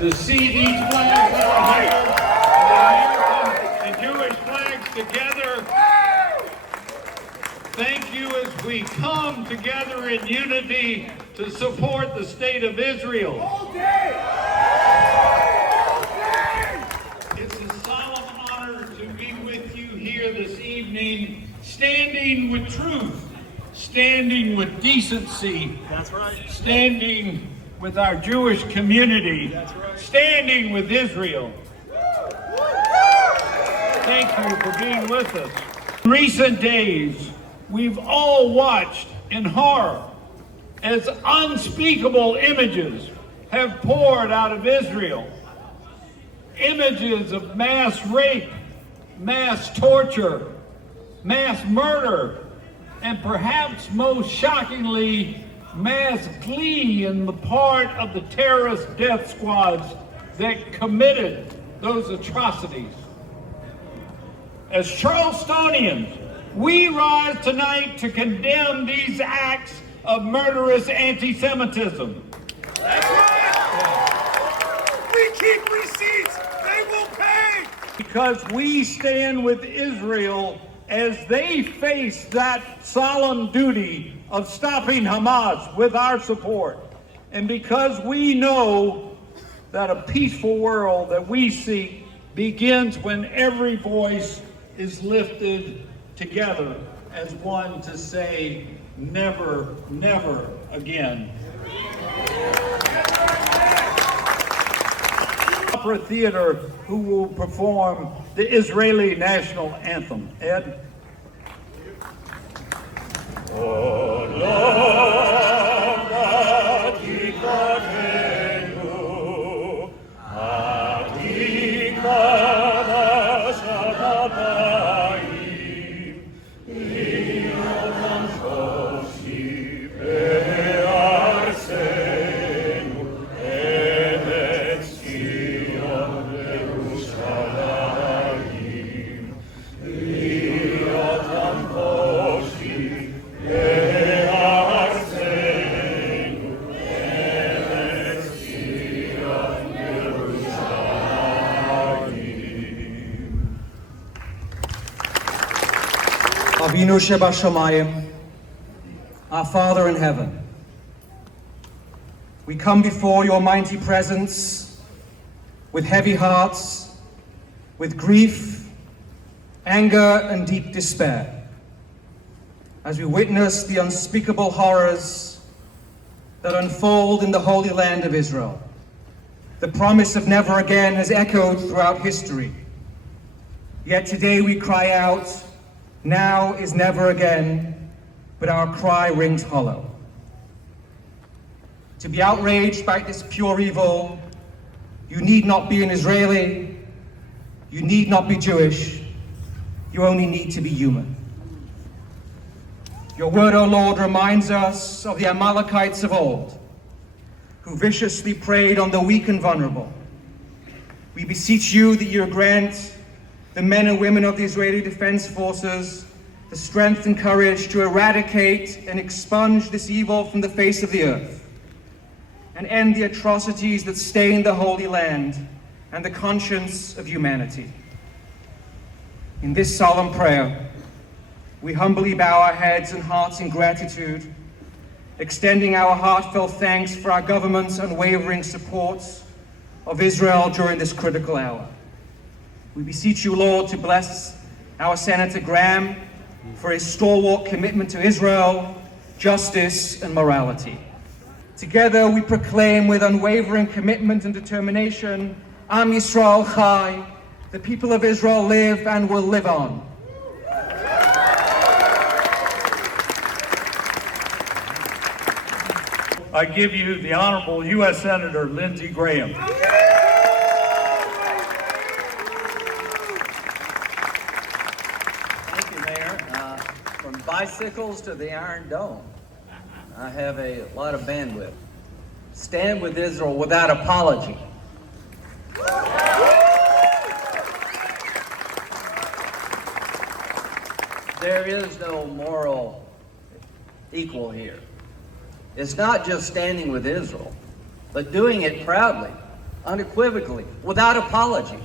to see these flags out here, the American and Jewish flags together. Thank you as we come together in unity to support the state of Israel. All day! All day! It's a solemn honor to be with you here this evening, standing with truth, standing with decency. That's right. Standing with our Jewish community. That's right. Standing with Israel. Thank you for being with us. In recent days, we've all watched in horror as unspeakable images have poured out of Israel. Images of mass rape, mass torture, mass murder, and perhaps most shockingly, mass glee in the part of the terrorist death squads that committed those atrocities. As Charlestonians, we rise tonight to condemn these acts of murderous anti-Semitism. That's right! We keep receipts! They will pay! Because we stand with Israel as they face that solemn duty of stopping Hamas with our support. And because we know that a peaceful world that we seek begins when every voice is lifted together as one to say, never, never again. Opera Theater, who will perform the Israeli national anthem. Ed? Oh, Lord, Avinu Shebashamayim, our Father in heaven, we come before your mighty presence with heavy hearts, with grief, anger, and deep despair, as we witness the unspeakable horrors that unfold in the Holy Land of Israel. The promise of never again has echoed throughout history. Yet today we cry out, now is never again, but our cry rings hollow. To be outraged by this pure evil, you need not be an Israeli, you need not be Jewish, you only need to be human. Your word, O Lord, reminds us of the Amalekites of old, who viciously preyed on the weak and vulnerable. We beseech you that you grant the men and women of the Israeli Defense Forces the strength and courage to eradicate and expunge this evil from the face of the earth, and end the atrocities that stain the Holy Land and the conscience of humanity. In this solemn prayer, we humbly bow our heads and hearts in gratitude, extending our heartfelt thanks for our government's unwavering support of Israel during this critical hour. We beseech you, Lord, to bless our Senator Graham for his stalwart commitment to Israel, justice, and morality. Together we proclaim with unwavering commitment and determination, Am Yisrael Chai, the people of Israel live and will live on. I give you the Honorable U.S. Senator Lindsey Graham. Thank you, Mayor. From bicycles to the Iron Dome, I have a lot of bandwidth. Stand with Israel without apology. There is no moral equal here. It's not just standing with Israel, but doing it proudly unequivocally, without apology.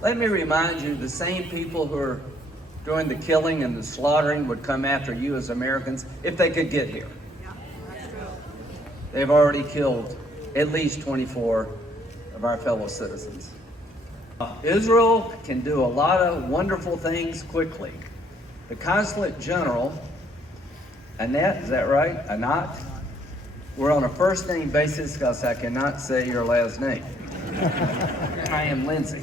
Let me remind you, the same people who are doing the killing and the slaughtering would come after you as Americans if they could get here. They've already killed at least 24 of our fellow citizens. Israel can do a lot of wonderful things quickly. The Consulate General, Annette, is that right? Anat? We're on a first name basis because I cannot say your last name. I am Lindsay.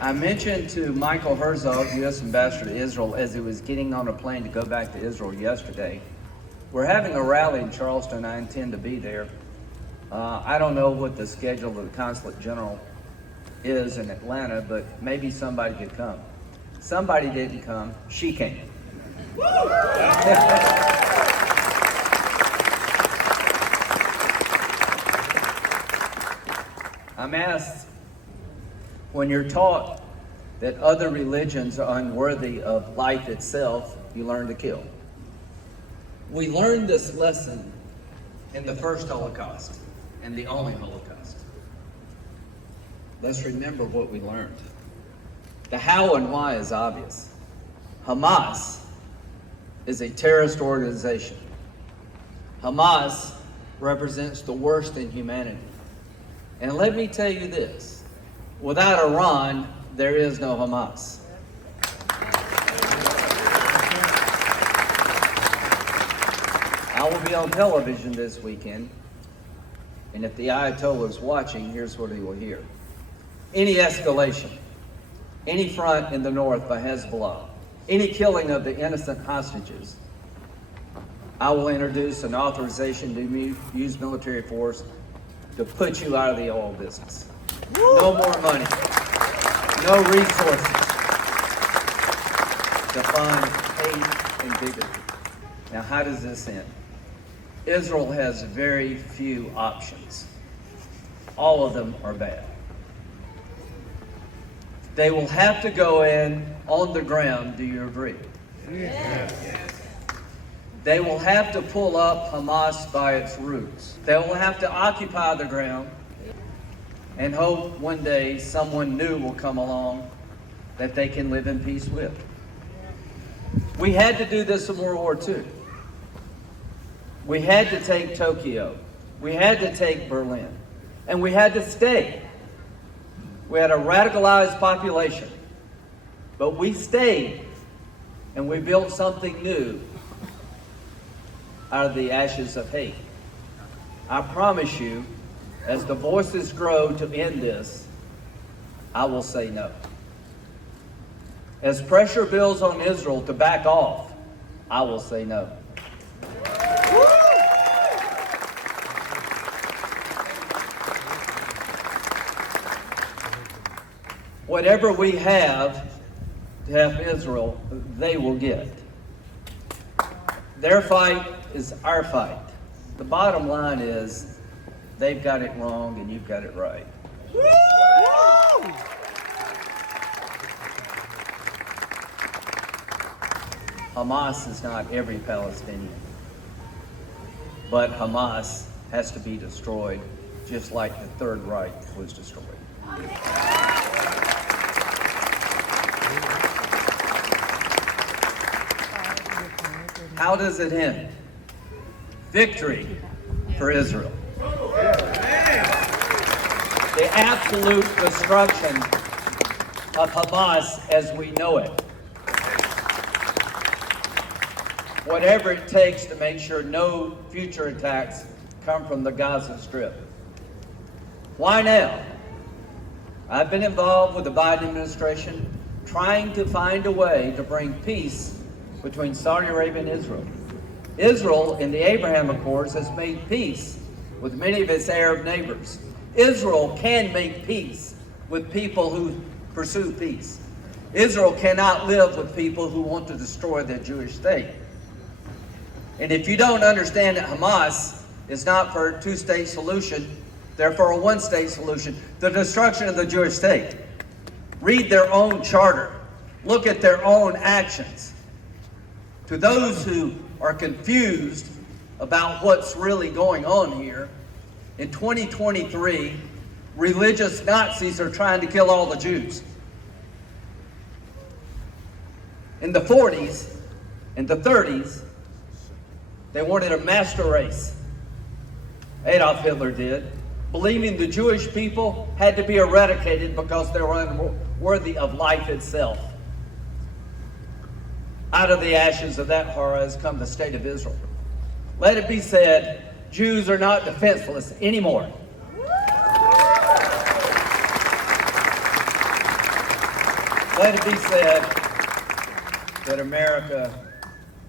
I mentioned to Michael Herzog, U.S. Ambassador to Israel, as he was getting on a plane to go back to Israel yesterday, we're having a rally in Charleston. I intend to be there. I don't know what the schedule of the Consulate General is in Atlanta, but maybe somebody could come. Somebody didn't come. She came. I'm asked, when you're taught that other religions are unworthy of life itself, you learn to kill. We learned this lesson in the first Holocaust and the only Holocaust. Let's remember what we learned. The how and why is obvious. Hamas is a terrorist organization. Hamas represents the worst in humanity. And let me tell you this, without Iran, there is no Hamas. I will be on television this weekend, and if the Ayatollah is watching, here's what he will hear. Any escalation, any front in the north by Hezbollah, any killing of the innocent hostages, I will introduce an authorization to use military force to put you out of the oil business. No more money, no resources to fund hate and bigotry. Now, how does this end? Israel has very few options. All of them are bad. They will have to go in on the ground, do you agree? Yes. They will have to pull up Hamas by its roots. They will have to occupy the ground and hope one day someone new will come along that they can live in peace with. We had to do this in World War II. We had to take Tokyo. We had to take Berlin. And we had to stay. We had a radicalized population. But we stayed, and we built something new out of the ashes of hate. I promise you, as the voices grow to end this, I will say no. As pressure builds on Israel to back off, I will say no. Whatever we have to help Israel, they will get. Their fight is our fight. The bottom line is, they've got it wrong and you've got it right. Hamas is not every Palestinian, but Hamas has to be destroyed just like the Third Reich was destroyed. How does it end? Victory for Israel. The absolute destruction of Hamas as we know it. Whatever it takes to make sure no future attacks come from the Gaza Strip. Why now? I've been involved with the Biden administration trying to find a way to bring peace between Saudi Arabia and Israel. Israel, in the Abraham Accords, has made peace with many of its Arab neighbors. Israel can make peace with people who pursue peace. Israel cannot live with people who want to destroy their Jewish state. And if you don't understand that Hamas is not for a two-state solution, they're for a one-state solution, the destruction of the Jewish state. Read their own charter. Look at their own actions. To those who are confused about what's really going on here, In 2023, religious Nazis are trying to kill all the Jews. In the 40s and the 30s, they wanted a master race. Adolf Hitler did, believing the Jewish people had to be eradicated because they were unworthy of life itself. Out of the ashes of that horror has come the state of Israel. Let it be said, Jews are not defenseless anymore. Let it be said that America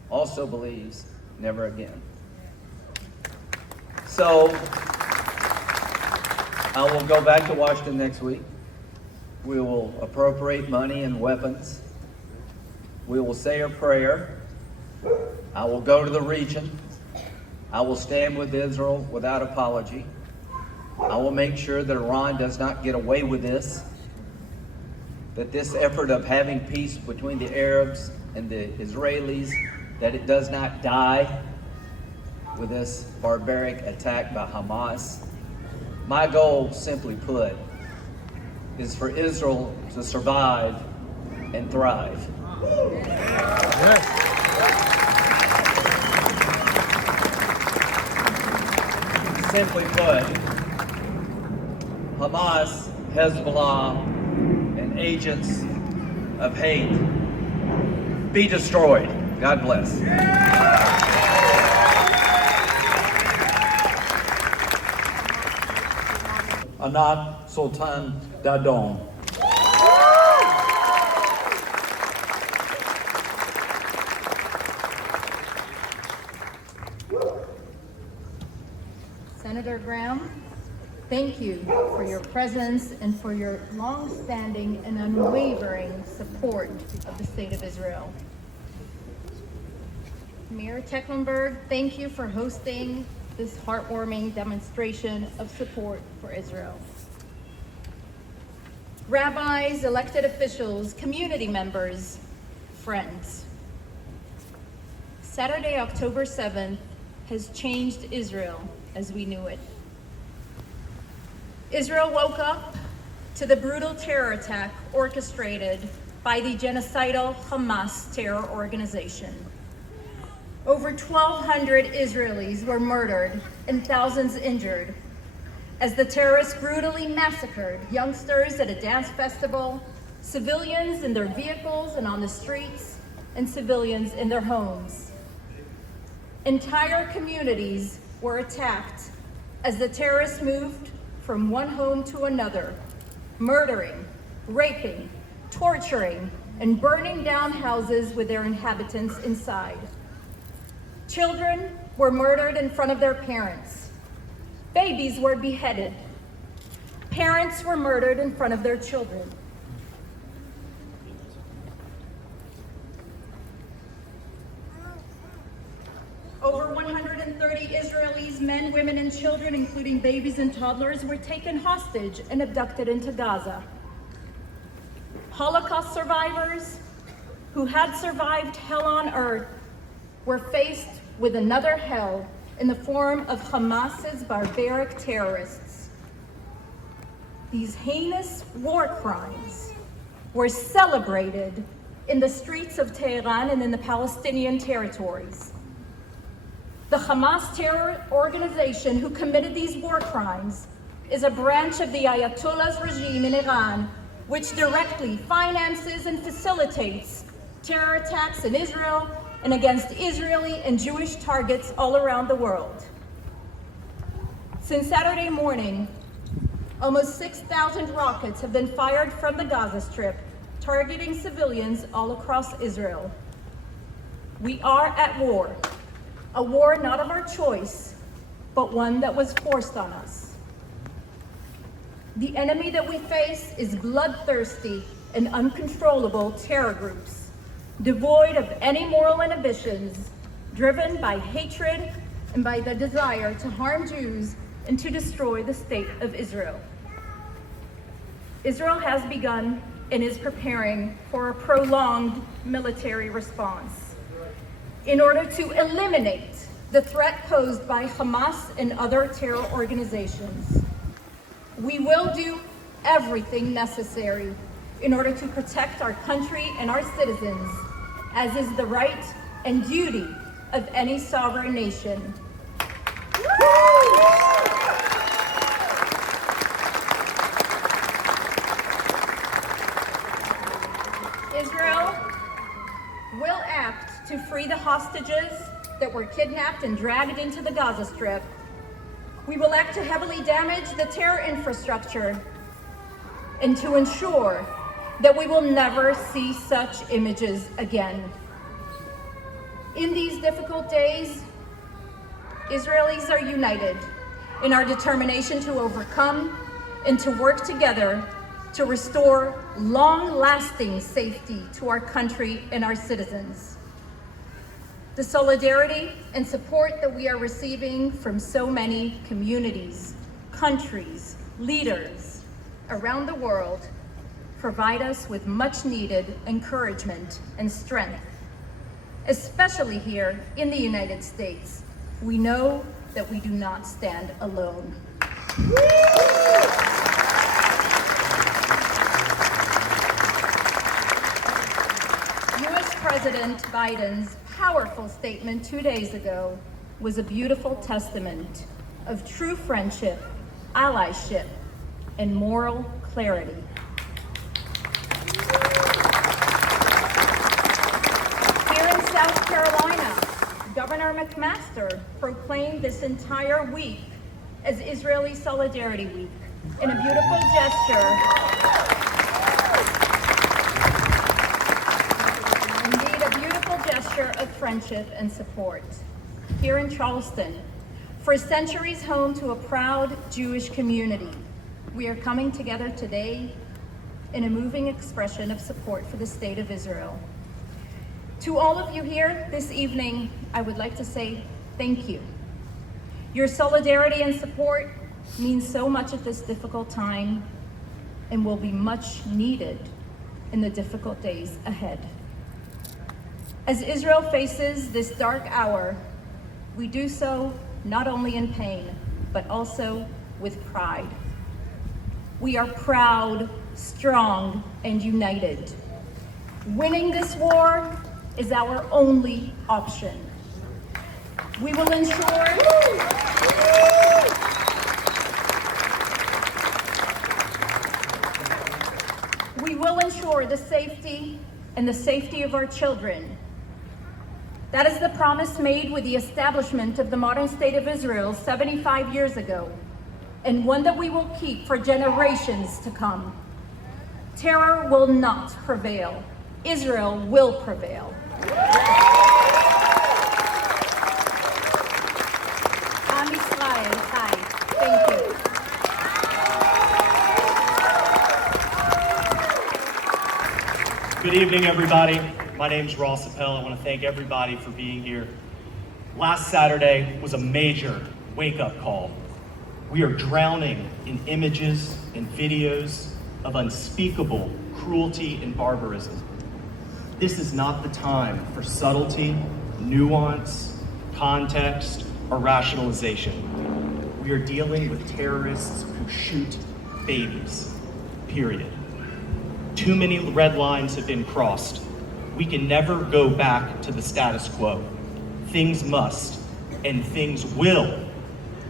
also believes never again. So, I will go back to Washington next week. We will appropriate money and weapons. We will say a prayer. I will go to the region. I will stand with Israel without apology. I will make sure that Iran does not get away with this, that this effort of having peace between the Arabs and the Israelis, that it does not die with this barbaric attack by Hamas. My goal, simply put, is for Israel to survive and thrive. Simply put, Hamas, Hezbollah, and agents of hate be destroyed. God bless. Anat Sultan Dadon. Senator Graham, thank you for your presence and for your long-standing and unwavering support of the State of Israel. Mayor Tecklenburg, thank you for hosting this heartwarming demonstration of support for Israel. Rabbis, elected officials, community members, friends. Saturday, October 7th has changed Israel as we knew it. Israel woke up to the brutal terror attack orchestrated by the genocidal Hamas terror organization. Over 1,200 Israelis were murdered and thousands injured as the terrorists brutally massacred youngsters at a dance festival, civilians in their vehicles and on the streets, and civilians in their homes. Entire communities were attacked as the terrorists moved from one home to another, murdering, raping, torturing, and burning down houses with their inhabitants inside. Children were murdered in front of their parents. Babies were beheaded. Parents were murdered in front of their children. Over 130 Israelis, men, women, and children, including babies and toddlers, were taken hostage and abducted into Gaza. Holocaust survivors who had survived hell on earth were faced with another hell in the form of Hamas's barbaric terrorists. These heinous war crimes were celebrated in the streets of Tehran and in the Palestinian territories. The Hamas terror organization who committed these war crimes is a branch of the Ayatollah's regime in Iran, which directly finances and facilitates terror attacks in Israel and against Israeli and Jewish targets all around the world. Since Saturday morning, almost 6,000 rockets have been fired from the Gaza Strip, targeting civilians all across Israel. We are at war, a war not of our choice, but one that was forced on us. The enemy that we face is bloodthirsty and uncontrollable terror groups, devoid of any moral inhibitions, driven by hatred and by the desire to harm Jews and to destroy the state of Israel. Israel has begun and is preparing for a prolonged military response in order to eliminate the threat posed by Hamas and other terror organizations. We will do everything necessary in order to protect our country and our citizens, as is the right and duty of any sovereign nation. Israel will act to free the hostages that were kidnapped and dragged into the Gaza Strip. We will act to heavily damage the terror infrastructure and to ensure that we will never see such images again. In these difficult days, Israelis are united in our determination to overcome and to work together to restore long-lasting safety to our country and our citizens. The solidarity and support that we are receiving from so many communities, countries, leaders around the world provide us with much needed encouragement and strength. Especially here in the United States, we know that we do not stand alone. US President Biden's powerful statement 2 days ago was a beautiful testament of true friendship, allyship, and moral clarity. Here in South Carolina, Governor McMaster proclaimed this entire week as Israeli Solidarity Week in a beautiful gesture. Indeed, a beautiful gesture of friendship and support. Here in Charleston, for centuries home to a proud Jewish community, we are coming together today in a moving expression of support for the State of Israel. To all of you here this evening, I would like to say thank you. Your solidarity and support means so much at this difficult time and will be much needed in the difficult days ahead. As Israel faces this dark hour, we do so not only in pain, but also with pride. We are proud, strong, and united. Winning this war is our only option. We will ensure the safety of our children. That is the promise made with the establishment of the modern state of Israel 75 years ago, and one that we will keep for generations to come. Terror will not prevail. Israel will prevail. Am Israel, hi. Thank you. Good evening, everybody. My name's Ross Appel. I want to thank everybody for being here. Last Saturday was a major wake-up call. We are drowning in images and videos of unspeakable cruelty and barbarism. This is not the time for subtlety, nuance, context, or rationalization. We are dealing with terrorists who shoot babies, period. Too many red lines have been crossed. We can never go back to the status quo. Things must, and things will,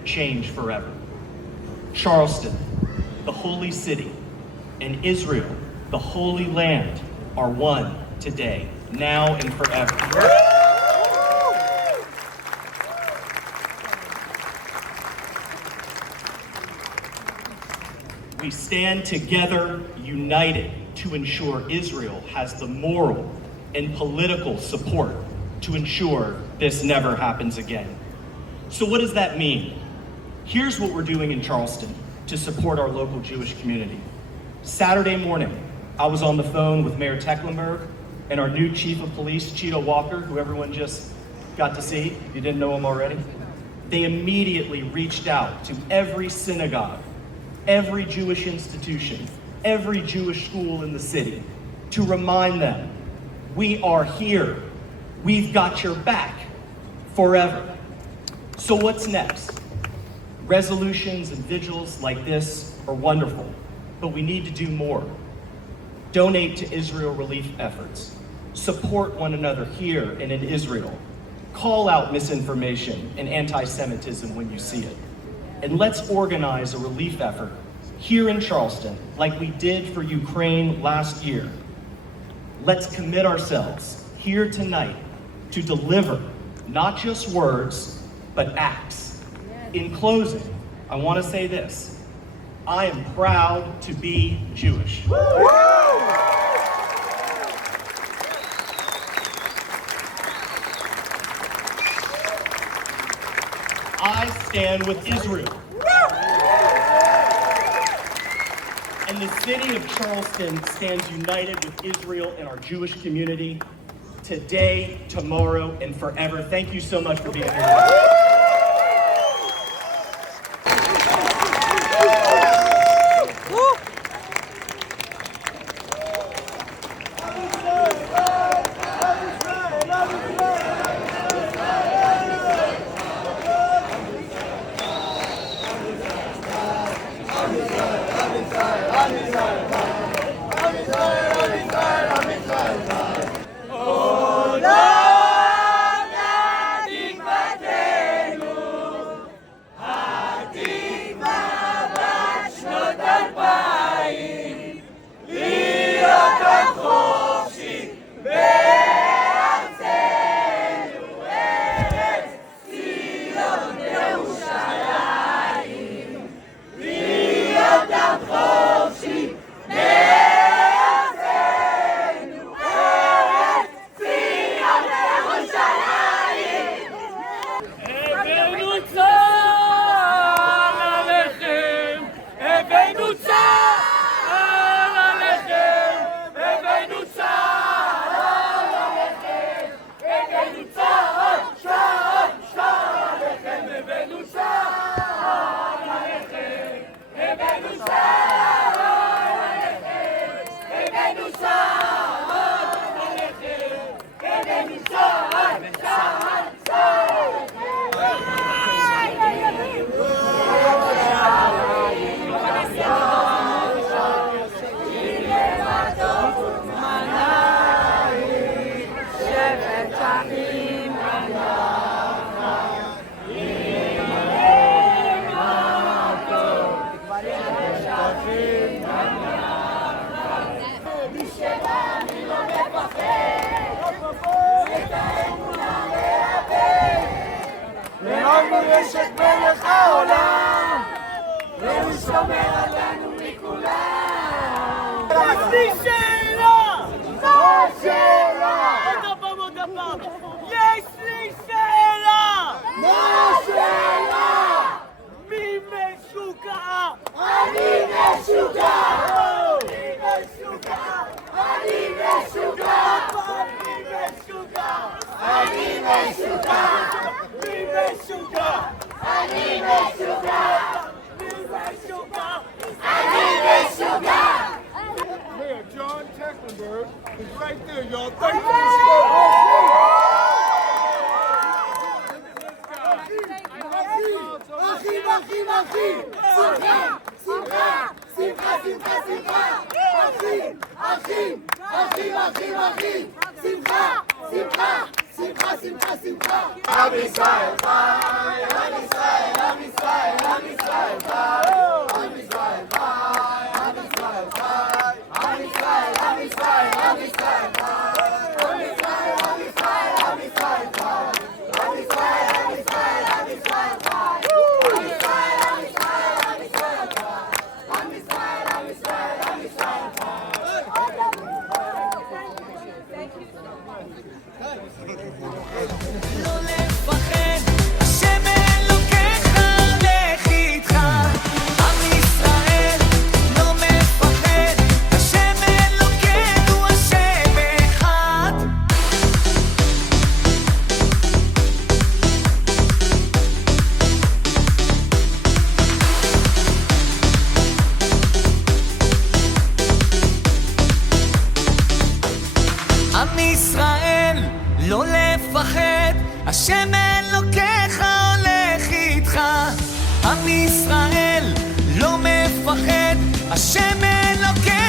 change forever. Charleston, the holy city, and Israel, the holy land, are one today, now and forever. We stand together, united, to ensure Israel has the moral and political support to ensure this never happens again. So what does that mean? Here's what we're doing in Charleston to support our local Jewish community. Saturday morning, I was on the phone with Mayor Tecklenburg and our new Chief of Police, Cheeto Walker, who everyone just got to see, if you didn't know him already. They immediately reached out to every synagogue, every Jewish institution, every Jewish school in the city to remind them, we are here. We've got your back forever. So what's next? Resolutions and vigils like this are wonderful, but we need to do more. Donate to Israel relief efforts. Support one another here and in Israel. Call out misinformation and anti-Semitism when you see it. And let's organize a relief effort here in Charleston like we did for Ukraine last year. Let's commit ourselves here tonight to deliver not just words, but acts. In closing, I want to say this. I am proud to be Jewish. I stand with Israel. And the city of Charleston stands united with Israel and our Jewish community today, tomorrow, and forever. Thank you so much for being here. יש את מלך העולם, והוא שומר עלינו מכולם. יש לי שאלה! מה השאלה? עוד הפעם. יש לי שאלה! מה השאלה? מי משוגע? אני משוגע! אני משוגע! אני משוגע! אני משוגע! אני משוגע! אני משוגע! אני משוגע! Mayor John Tecklenburg is right there, y'all. Thank you. אחים, אחים, אחים! שמחה! שמחה! שמחה! שמחה! אחים! אחים! אחים! אחים! אחים! שמחה! שמחה! שמחה! שמחה! שמחה! עם ישראל חי! עם ישראל! עם ישראל! עם ישראל חי! עם ישראל חי! עם ישראל חי! עם ישראל! עם ישראל! עם ישראל חי! עם ישראל! עם ישראל! עם ישראל חי! עם ישראל! עם ישראל! עם ישראל חי! עם ישראל! עם ישראל! עם ישראל חי! עם ישראל! עם ישראל! עם ישראל לא לפחד, השם אלוקיך הולך איתך. עם ישראל לא מפחד, השם אלוקינו השם אחד. עם ישראל לא מפחד, השם אלוקינו